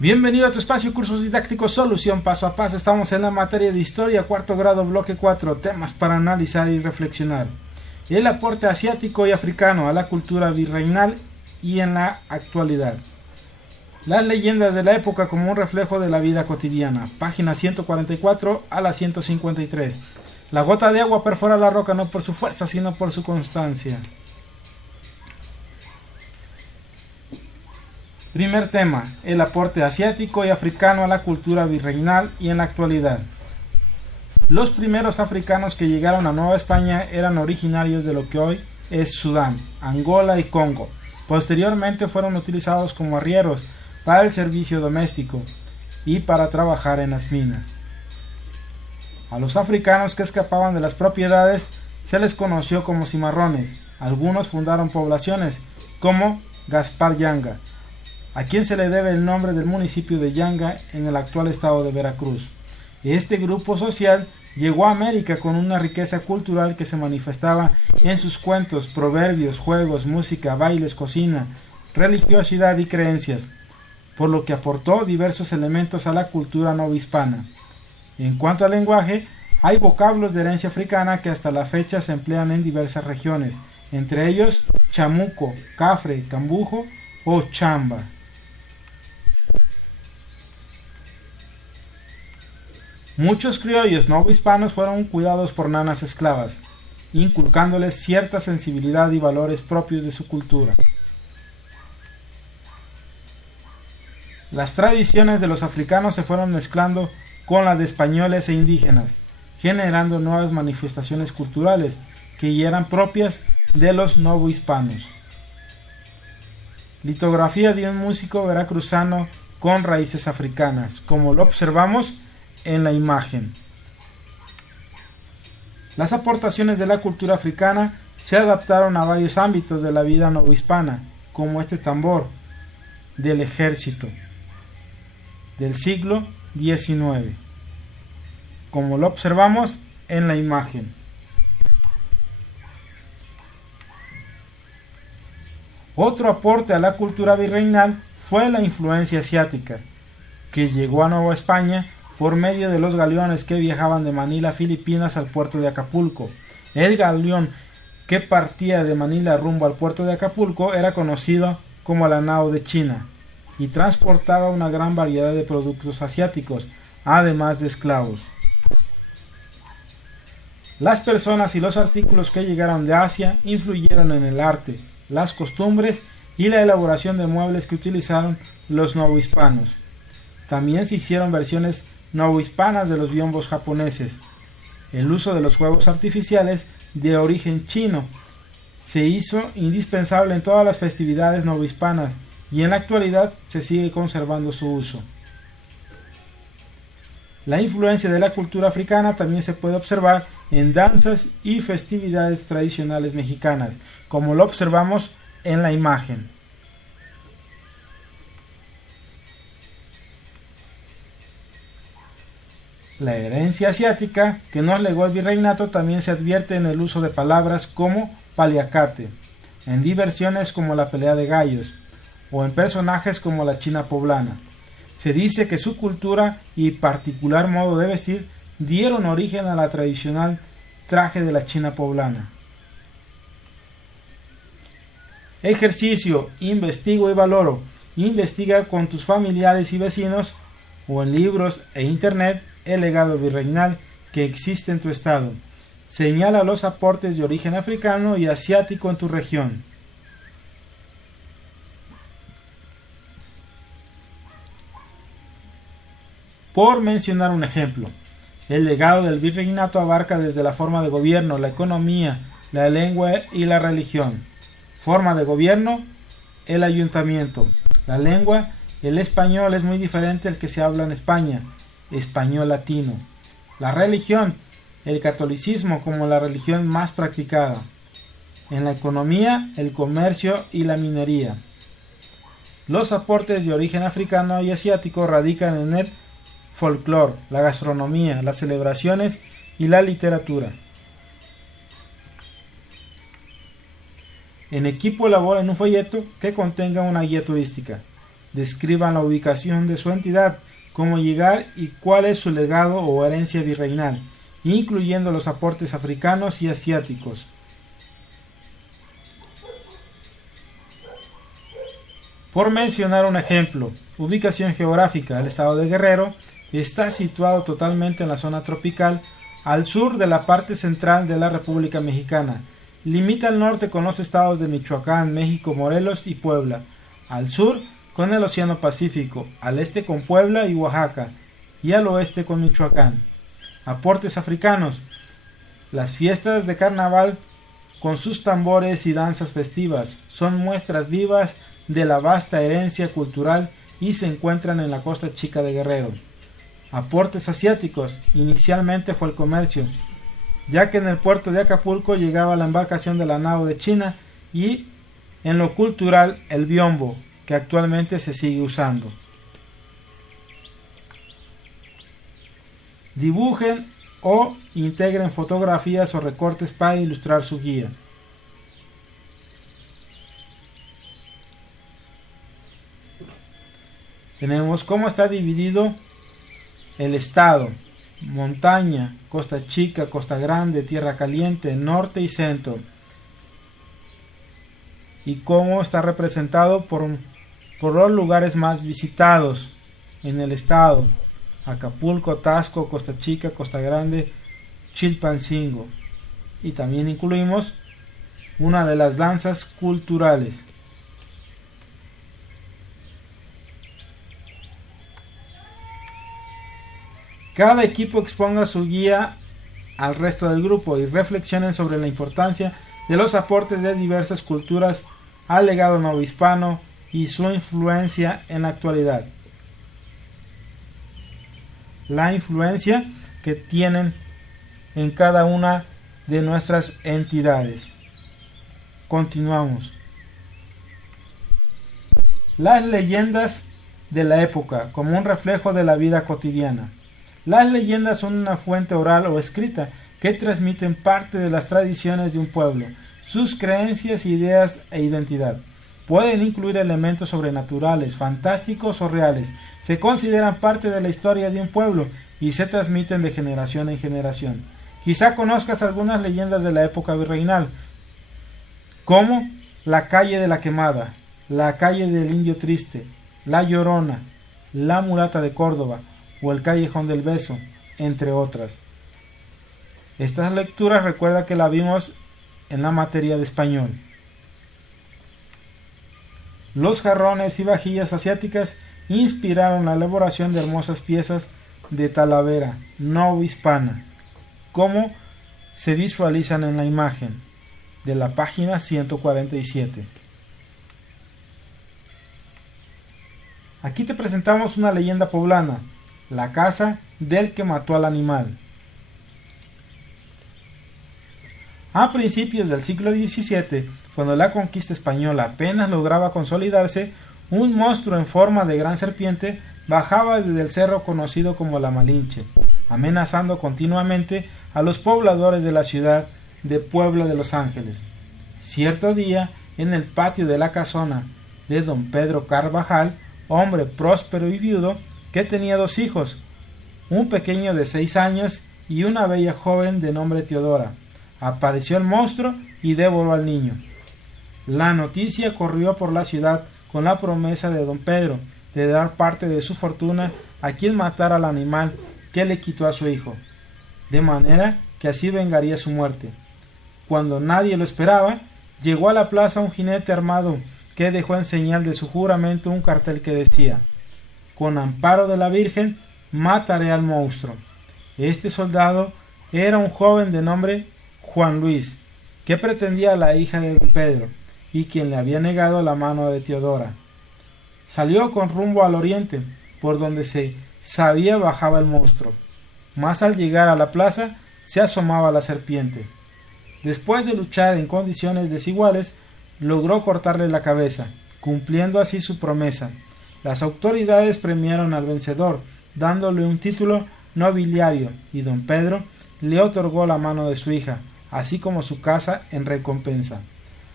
Bienvenido a tu espacio Cursos Didácticos Solución Paso a Paso. Estamos en la materia de Historia, cuarto grado, bloque 4, temas para analizar y reflexionar. El aporte asiático y africano a la cultura virreinal y en la actualidad. Las leyendas de la época como un reflejo de la vida cotidiana. Página 144 a la 153. La gota de agua perfora la roca no por su fuerza, sino por su constancia. Primer tema, el aporte asiático y africano a la cultura virreinal y en la actualidad. Los primeros africanos que llegaron a Nueva España eran originarios de lo que hoy es Sudán, Angola y Congo. Posteriormente fueron utilizados como arrieros para el servicio doméstico y para trabajar en las minas. A los africanos que escapaban de las propiedades se les conoció como cimarrones. Algunos fundaron poblaciones como Gaspar Yanga, a quien se le debe el nombre del municipio de Yanga en el actual estado de Veracruz. Este grupo social llegó a América con una riqueza cultural que se manifestaba en sus cuentos, proverbios, juegos, música, bailes, cocina, religiosidad y creencias, por lo que aportó diversos elementos a la cultura novohispana. En cuanto al lenguaje, hay vocablos de herencia africana que hasta la fecha se emplean en diversas regiones, entre ellos chamuco, cafre, cambujo o chamba. Muchos criollos novohispanos fueron cuidados por nanas esclavas, inculcándoles cierta sensibilidad y valores propios de su cultura. Las tradiciones de los africanos se fueron mezclando con las de españoles e indígenas, generando nuevas manifestaciones culturales que ya eran propias de los novohispanos. Litografía de un músico veracruzano con raíces africanas, como lo observamos en la imagen. Las aportaciones de la cultura africana se adaptaron a varios ámbitos de la vida novohispana, como este tambor del ejército del siglo XIX, como lo observamos en la imagen. Otro aporte a la cultura virreinal fue la influencia asiática, que llegó a Nueva España por medio de los galeones que viajaban de Manila, Filipinas, al puerto de Acapulco. El galeón que partía de Manila rumbo al puerto de Acapulco era conocido como la nao de China y transportaba una gran variedad de productos asiáticos, además de esclavos. Las personas y los artículos que llegaron de Asia influyeron en el arte, las costumbres y la elaboración de muebles que utilizaron los novohispanos. También se hicieron versiones novohispanas de los biombos japoneses. El uso de los fuegos artificiales de origen chino se hizo indispensable en todas las festividades novohispanas y en la actualidad se sigue conservando su uso. La influencia de la cultura africana también se puede observar en danzas y festividades tradicionales mexicanas, como lo observamos en la imagen. La herencia asiática que nos legó el virreinato también se advierte en el uso de palabras como paliacate, en diversiones como la pelea de gallos, o en personajes como la China poblana. Se dice que su cultura y particular modo de vestir dieron origen a la tradicional traje de la China poblana. Ejercicio, investigo y valoro. Investiga con tus familiares y vecinos o en libros e internet el legado virreinal que existe en tu estado. Señala los aportes de origen africano y asiático en tu región. Por mencionar un ejemplo, el legado del virreinato abarca desde la forma de gobierno, la economía, la lengua y la religión. Forma de gobierno, el ayuntamiento. La lengua, el español es muy diferente al que se habla en España, español latino. La religión, el catolicismo como la religión más practicada. En la economía, el comercio y la minería. Los aportes de origen africano y asiático radican en el folclore, la gastronomía, las celebraciones y la literatura. En equipo elaboren un folleto que contenga una guía turística. describan la ubicación de su entidad, cómo llegar y cuál es su legado o herencia virreinal, incluyendo los aportes africanos y asiáticos. Por mencionar un ejemplo, ubicación geográfica, el estado de Guerrero está situado totalmente en la zona tropical, al sur de la parte central de la República Mexicana. Limita al norte con los estados de Michoacán, México, Morelos y Puebla, al sur con el Océano Pacífico, al este con Puebla y Oaxaca, y al oeste con Michoacán. Aportes africanos. Las fiestas de carnaval, con sus tambores y danzas festivas, son muestras vivas de la vasta herencia cultural y se encuentran en la costa chica de Guerrero. Aportes asiáticos. Inicialmente fue el comercio, ya que en el puerto de Acapulco llegaba la embarcación de la nao de China, y en lo cultural el biombo, que actualmente se sigue usando. Dibujen o integren fotografías o recortes para ilustrar su guía. Tenemos cómo está dividido el estado: montaña, costa chica, costa grande, tierra caliente, norte y centro. Y cómo está representado por los lugares más visitados en el estado: Acapulco, Taxco, Costa Chica, Costa Grande, Chilpancingo. Y también incluimos una de las danzas culturales. Cada equipo exponga su guía al resto del grupo y reflexionen sobre la importancia de los aportes de diversas culturas al legado novohispano y su influencia en la actualidad. La influencia que tienen en cada una de nuestras entidades. Continuamos. Las leyendas de la época como un reflejo de la vida cotidiana. Las leyendas son una fuente oral o escrita que transmiten parte de las tradiciones de un pueblo, sus creencias, ideas e identidad. Pueden incluir elementos sobrenaturales, fantásticos o reales. Se consideran parte de la historia de un pueblo y se transmiten de generación en generación. Quizá conozcas algunas leyendas de la época virreinal, como la calle de la Quemada, la calle del Indio Triste, la Llorona, la Mulata de Córdoba o el Callejón del Beso, entre otras. Estas lecturas recuerda que la vimos en la materia de español. Los jarrones y vajillas asiáticas inspiraron la elaboración de hermosas piezas de Talavera novohispana, como se visualizan en la imagen de la página 147. Aquí te presentamos una leyenda poblana: la casa del que mató al animal. A principios del siglo XVII, cuando la conquista española apenas lograba consolidarse, un monstruo en forma de gran serpiente bajaba desde el cerro conocido como la Malinche, amenazando continuamente a los pobladores de la ciudad de Puebla de Los Ángeles. Cierto día, en el patio de la casona de don Pedro Carvajal, hombre próspero y viudo, que tenía 2 hijos, un pequeño de 6 años y una bella joven de nombre Teodora, apareció el monstruo y devoró al niño. La noticia corrió por la ciudad con la promesa de don Pedro de dar parte de su fortuna a quien matara al animal que le quitó a su hijo, de manera que así vengaría su muerte. Cuando nadie lo esperaba, llegó a la plaza un jinete armado que dejó en señal de su juramento un cartel que decía: con amparo de la Virgen, mataré al monstruo. Este soldado era un joven de nombre Juan Luis, que pretendía a la hija de don Pedro, y quien le había negado la mano de Teodora. Salió con rumbo al oriente, por donde se sabía bajaba el monstruo, mas al llegar a la plaza se asomaba la serpiente. Después de luchar en condiciones desiguales, logró cortarle la cabeza, cumpliendo así su promesa. Las autoridades premiaron al vencedor, dándole un título nobiliario, y don Pedro le otorgó la mano de su hija, así como su casa en recompensa.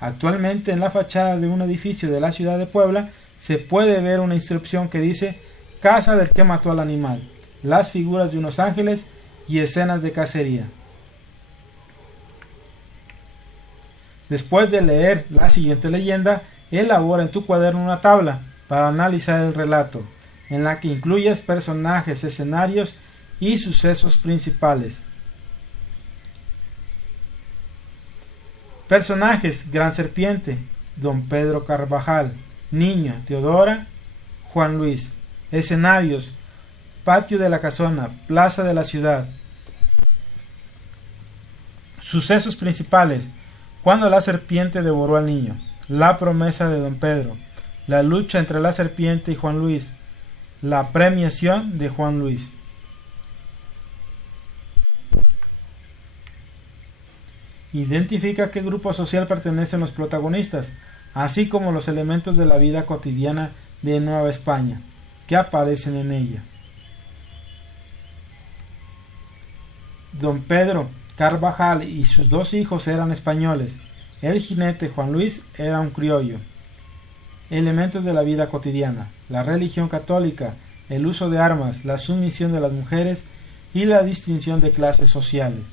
Actualmente, en la fachada de un edificio de la ciudad de Puebla se puede ver una inscripción que dice casa del que mató al animal, las figuras de unos ángeles y escenas de cacería. Después de leer la siguiente leyenda, elabora en tu cuaderno una tabla para analizar el relato, en la que incluyes personajes, escenarios y sucesos principales. Personajes: Gran Serpiente, Don Pedro Carvajal; Niña, Teodora, Juan Luis. Escenarios: patio de la casona, plaza de la ciudad. Sucesos principales: cuando la serpiente devoró al niño, la promesa de Don Pedro, la lucha entre la serpiente y Juan Luis, la premiación de Juan Luis. Identifica a qué grupo social pertenecen los protagonistas, así como los elementos de la vida cotidiana de Nueva España que aparecen en ella. Don Pedro Carvajal y sus dos hijos eran españoles. El jinete Juan Luis era un criollo. Elementos de la vida cotidiana: la religión católica, el uso de armas, la sumisión de las mujeres y la distinción de clases sociales.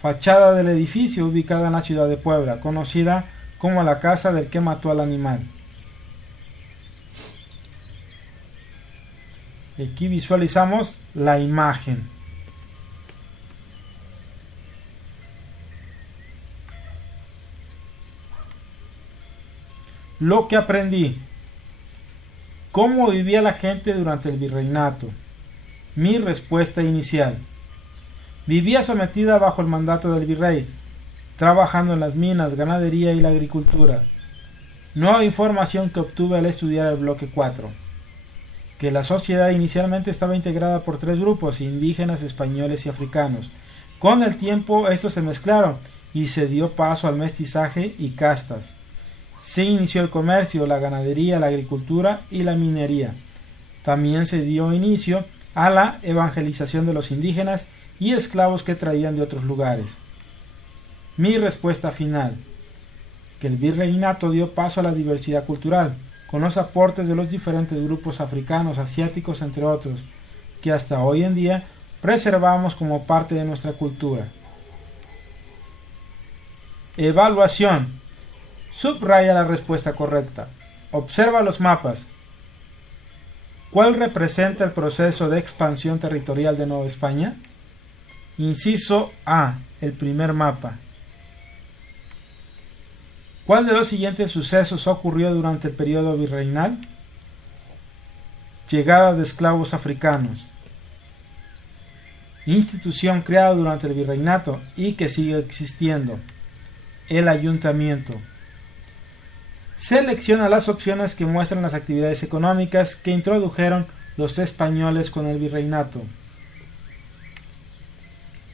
Fachada del edificio ubicada en la ciudad de Puebla, conocida como la casa del que mató al animal. Aquí visualizamos la imagen. Lo que aprendí. ¿Cómo vivía la gente durante el virreinato? Mi respuesta inicial: vivía sometida bajo el mandato del virrey, trabajando en las minas, ganadería y la agricultura. Nueva información que obtuve al estudiar el bloque 4. Que la sociedad inicialmente estaba integrada por 3 grupos: indígenas, españoles y africanos. Con el tiempo estos se mezclaron y se dio paso al mestizaje y castas. Se inició el comercio, la ganadería, la agricultura y la minería. También se dio inicio a la evangelización de los indígenas y esclavos que traían de otros lugares. Mi respuesta final: que el virreinato dio paso a la diversidad cultural, con los aportes de los diferentes grupos africanos, asiáticos, entre otros, que hasta hoy en día preservamos como parte de nuestra cultura. Evaluación. Subraya la respuesta correcta. Observa los mapas. ¿Cuál representa el proceso de expansión territorial de Nueva España? Inciso A, el primer mapa. ¿Cuál de los siguientes sucesos ocurrió durante el periodo virreinal? Llegada de esclavos africanos. Institución creada durante el virreinato y que sigue existiendo: el ayuntamiento. Selecciona las opciones que muestran las actividades económicas que introdujeron los españoles con el virreinato.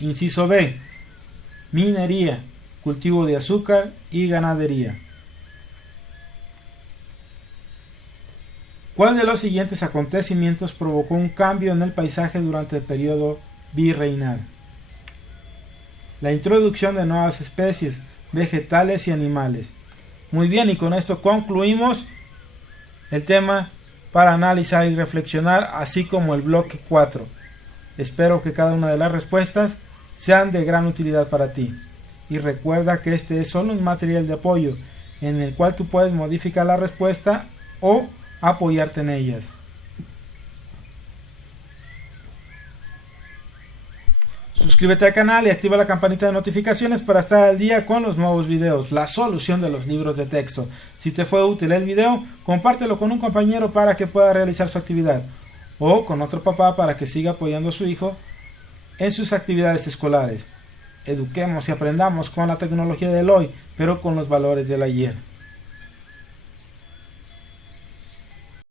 Inciso B, minería, cultivo de azúcar y ganadería. ¿Cuál de los siguientes acontecimientos provocó un cambio en el paisaje durante el periodo virreinal? La introducción de nuevas especies, vegetales y animales. Muy bien, y con esto concluimos el tema para analizar y reflexionar, así como el bloque 4. Espero que cada una de las respuestas sean de gran utilidad para ti. Y recuerda que este es solo un material de apoyo en el cual tú puedes modificar la respuesta o apoyarte en ellas. Suscríbete al canal y activa la campanita de notificaciones para estar al día con los nuevos videos, la solución de los libros de texto. Si te fue útil el video, compártelo con un compañero para que pueda realizar su actividad, o con otro papá para que siga apoyando a su hijo en sus actividades escolares. Eduquemos y aprendamos con la tecnología del hoy, pero con los valores del ayer.